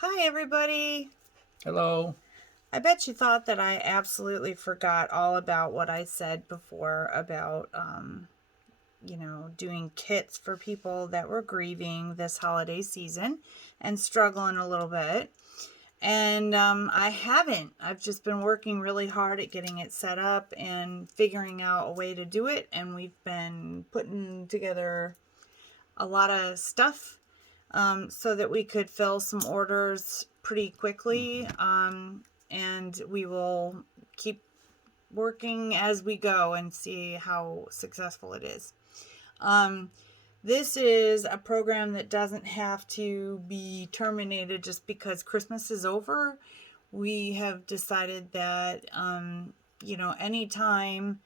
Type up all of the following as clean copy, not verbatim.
Hi, everybody. Hello. I bet you thought that I absolutely forgot all about what I said before about, doing kits for people that were grieving this holiday season and struggling a little bit. And I haven't. I've just been working really hard at getting it set up and figuring out a way to do it. And we've been putting together a lot of stuff so that we could fill some orders pretty quickly. And we will keep working as we go and see how successful it is. This is a program that doesn't have to be terminated just because Christmas is over. We have decided that, anytime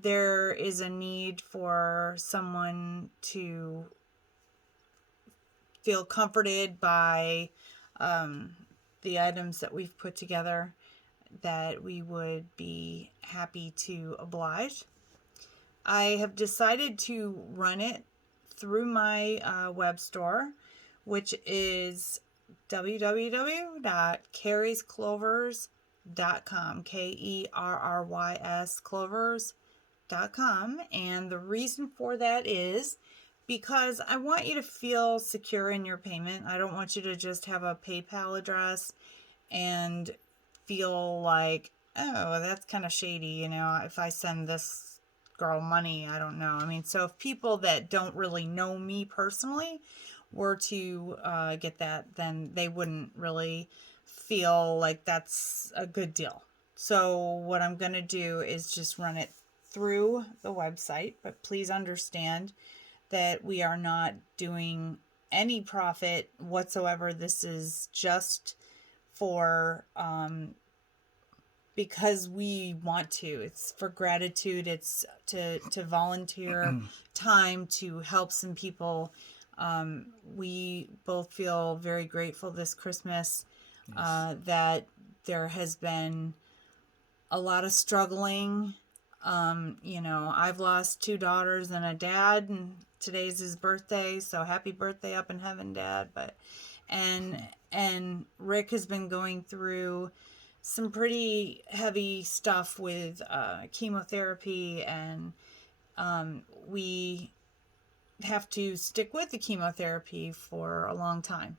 there is a need for someone to feel comforted by the items that we've put together, that we would be happy to oblige. I have decided to run it through my web store, which is www.kerrysclovers.com, Kerrys clovers.com. And the reason for that is because I want you to feel secure in your payment. I don't want you to just have a PayPal address and feel like, oh, that's kind of shady, if I send this girl money, I don't know. I mean, so if people that don't really know me personally were to get that, then they wouldn't really feel like that's a good deal. So what I'm going to do is just run it through the website, but please understand that we are not doing any profit whatsoever. This is just for because we want to. It's for gratitude. It's to volunteer time to help some people. We both feel very grateful this Christmas that there has been a lot of struggling. I've lost two daughters and a dad, and today's his birthday, so happy birthday up in heaven, Dad. And Rick has been going through some pretty heavy stuff with chemotherapy, and we have to stick with the chemotherapy for a long time,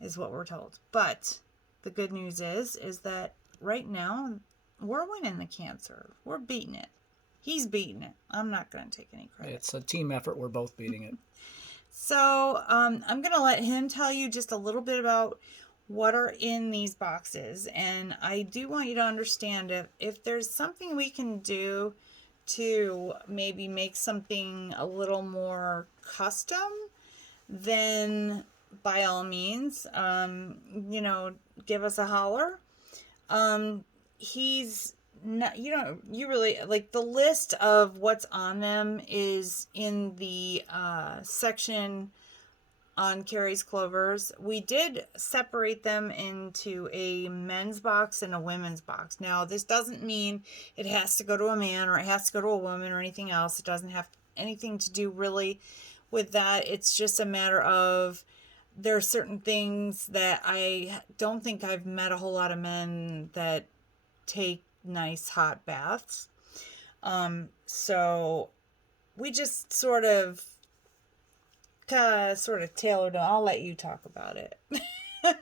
is what we're told. But the good news is that right now we're winning the cancer. We're beating it. He's beating it. I'm not going to take any credit. It's a team effort. We're both beating it. So I'm going to let him tell you just a little bit about what are in these boxes. And I do want you to understand if there's something we can do to maybe make something a little more custom, then by all means, give us a holler. He's not, you really, like, the list of what's on them is in the section on Kerry's Clovers. We did separate them into a men's box and a women's box. Now, this doesn't mean it has to go to a man or it has to go to a woman or anything else. It doesn't have anything to do really with that. It's just a matter of there are certain things that I don't think I've met a whole lot of men that take nice hot baths. So we just sort of tailored. I'll let you talk about it. We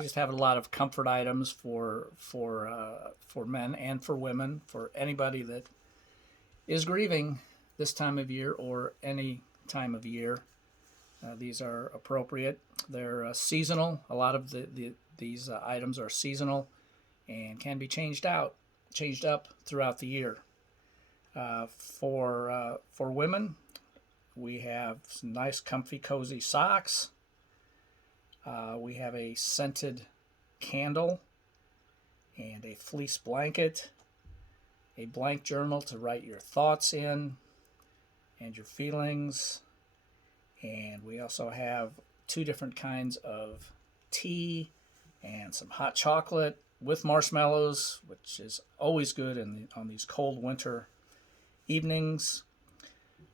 just have a lot of comfort items for men and for women, for anybody that is grieving this time of year or any time of year. These are appropriate. They're seasonal. A lot of these items are seasonal and can be changed up throughout the year. For women, we have some nice, comfy, cozy socks. We have a scented candle and a fleece blanket, a blank journal to write your thoughts in and your feelings. And we also have two different kinds of tea and some hot chocolate with marshmallows, which is always good on these cold winter evenings.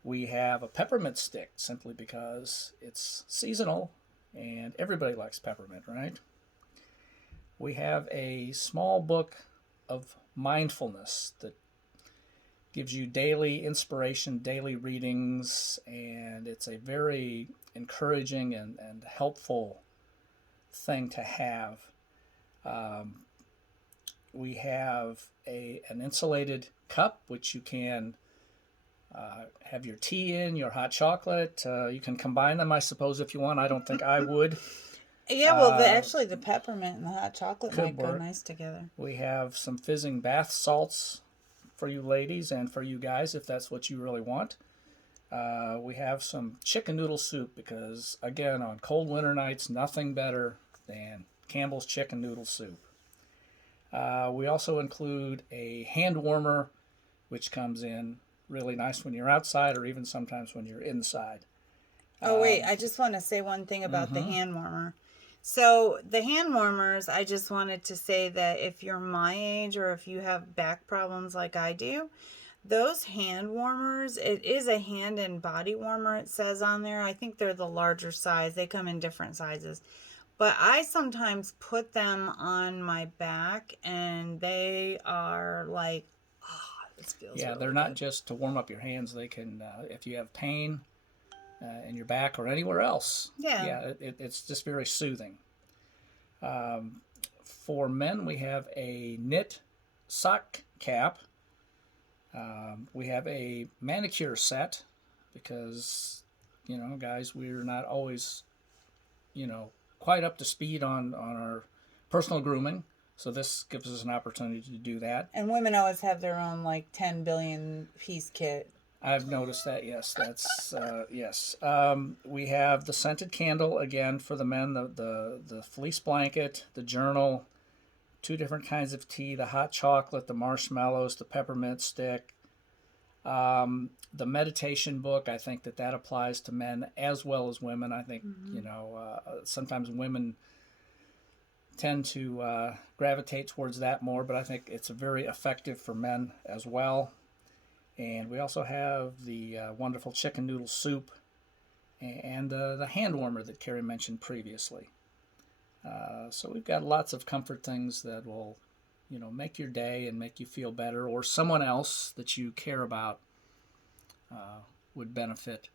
We have a peppermint stick simply because it's seasonal and everybody likes peppermint, right? We have a small book of mindfulness that gives you daily inspiration, daily readings, and it's a very encouraging and helpful thing to have. Um, we have an insulated cup, which you can have your tea in, your hot chocolate. You can combine them, I suppose, if you want. I don't think I would. Yeah, well, actually, the peppermint and the hot chocolate Could might go work. nice together. We have some fizzing bath salts for you ladies and for you guys if that's what you really want. We have some chicken noodle soup because, again, on cold winter nights, nothing better than Campbell's chicken noodle soup. We also include a hand warmer, which comes in really nice when you're outside or even sometimes when you're inside. Oh, wait, I just want to say one thing about the Mm-hmm. hand warmer. So, the hand warmers, I just wanted to say that if you're my age or if you have back problems like I do, those hand warmers, it is a hand and body warmer, it says on there. I think they're the larger size. They come in different sizes. But I sometimes put them on my back and they are like, oh, this feels Yeah, they're really not good. just to warm up your hands. They can, if you have pain in your back or anywhere else, Yeah. yeah, it's just very soothing. Um, for men, we have a knit sock cap. We have a manicure set because, guys, we're not always, quite up to speed on our personal grooming. So this gives us an opportunity to do that. And women always have their own like 10 billion piece kit. I've noticed that. Yes, that's yes. We have the scented candle again for the men. The fleece blanket, the journal, two different kinds of tea, the hot chocolate, the marshmallows, the peppermint stick, the meditation book. I think that applies to men as well as women. I think sometimes women tend to gravitate towards that more, but I think it's very effective for men as well. And we also have the wonderful chicken noodle soup and the hand warmer that Kerry mentioned previously. So we've got lots of comfort things that will, make your day and make you feel better, or someone else that you care about would benefit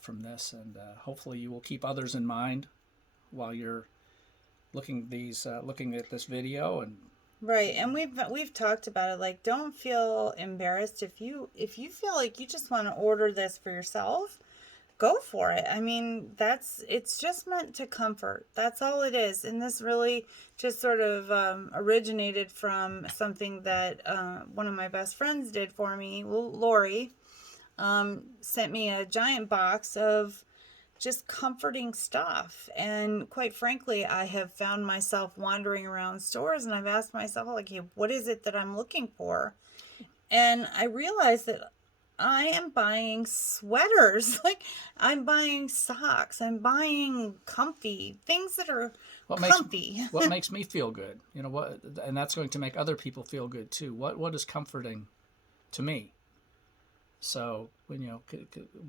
from this. And hopefully you will keep others in mind while you're looking at this video. And Right, and we've talked about it. Like, don't feel embarrassed if you feel like you just want to order this for yourself. Go for it. I mean, it's just meant to comfort. That's all it is. And this really just sort of originated from something that one of my best friends did for me. Lori sent me a giant box of just comforting stuff. And quite frankly, I have found myself wandering around stores and I've asked myself, like, hey, what is it that I'm looking for? And I realized that I am buying sweaters. Like, I'm buying socks. I'm buying comfy things that are what makes comfy. what makes me feel good, what, and that's going to make other people feel good too. What is comforting to me? So when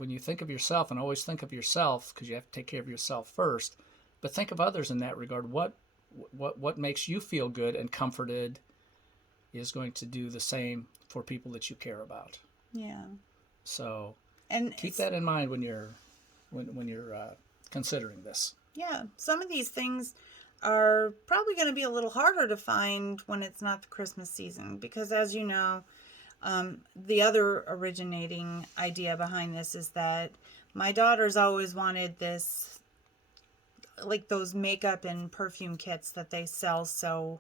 you think of yourself, and always think of yourself because you have to take care of yourself first, but think of others in that regard. What makes you feel good and comforted is going to do the same for people that you care about. Yeah. So And keep that in mind when you're considering this. yeah, some of these things are probably going to be a little harder to find when it's not the Christmas season because, as you know, the other originating idea behind this is that my daughter's always wanted this, like those makeup and perfume kits that they sell so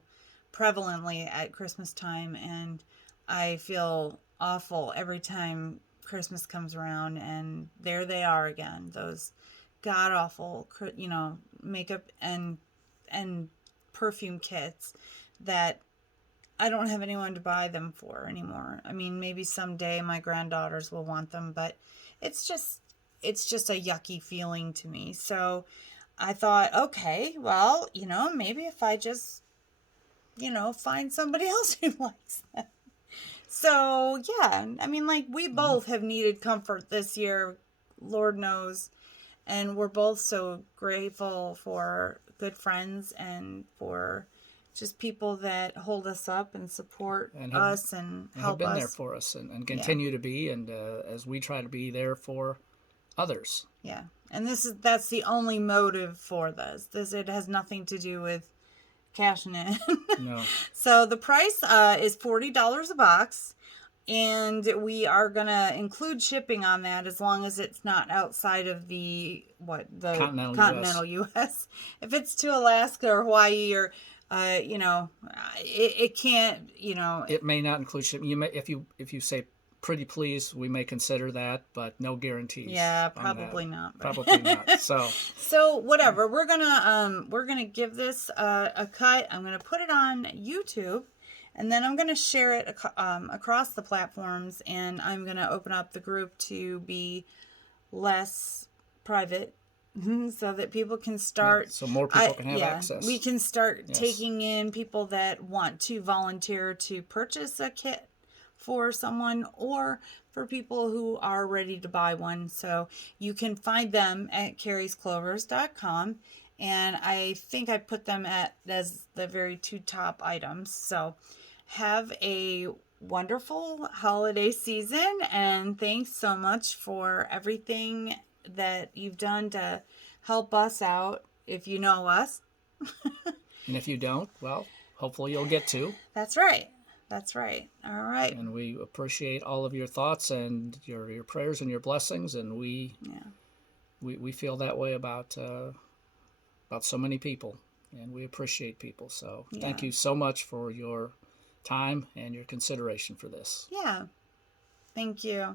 prevalently at Christmas time, and I feel awful every time Christmas comes around and there they are again, those god awful, makeup and perfume kits that I don't have anyone to buy them for anymore. I mean, maybe someday my granddaughters will want them, but it's just a yucky feeling to me. So I thought, okay, well, maybe if I just, find somebody else who likes them. So, yeah, I mean, like, we both have needed comfort this year, Lord knows. And we're both so grateful for good friends and for just people that hold us up and support and us and have help been there us. for us and Yeah. continue to be, and as we try to be there for others. Yeah. And that's the only motive for this. It has nothing to do with cashing in. No. So the price is $40 a box, and we are gonna include shipping on that as long as it's not outside of the Continental US. US. If it's to Alaska or Hawaii or it can't, It may not include shipping. You may, if you say pretty please, we may consider that, but no guarantees. Yeah, on probably that. not. Probably not. So whatever, we're gonna give this a cut. I'm gonna put it on YouTube, and then I'm gonna share it across the platforms, and I'm gonna open up the group to be less private. So that people can start. So more people can have access. We can start Yes. taking in people that want to volunteer to purchase a kit for someone, or for people who are ready to buy one. So you can find them at kerrysclovers.com, and I think I put them as the very two top items. So have a wonderful holiday season, and thanks so much for everything that you've done to help us out, if you know us. And if you don't, well, hopefully you'll get to. That's right. That's right. All right. And we appreciate all of your thoughts and your prayers and your blessings, and we feel that way about so many people, and we appreciate people. So thank you so much for your time and your consideration for this. Yeah. Thank you.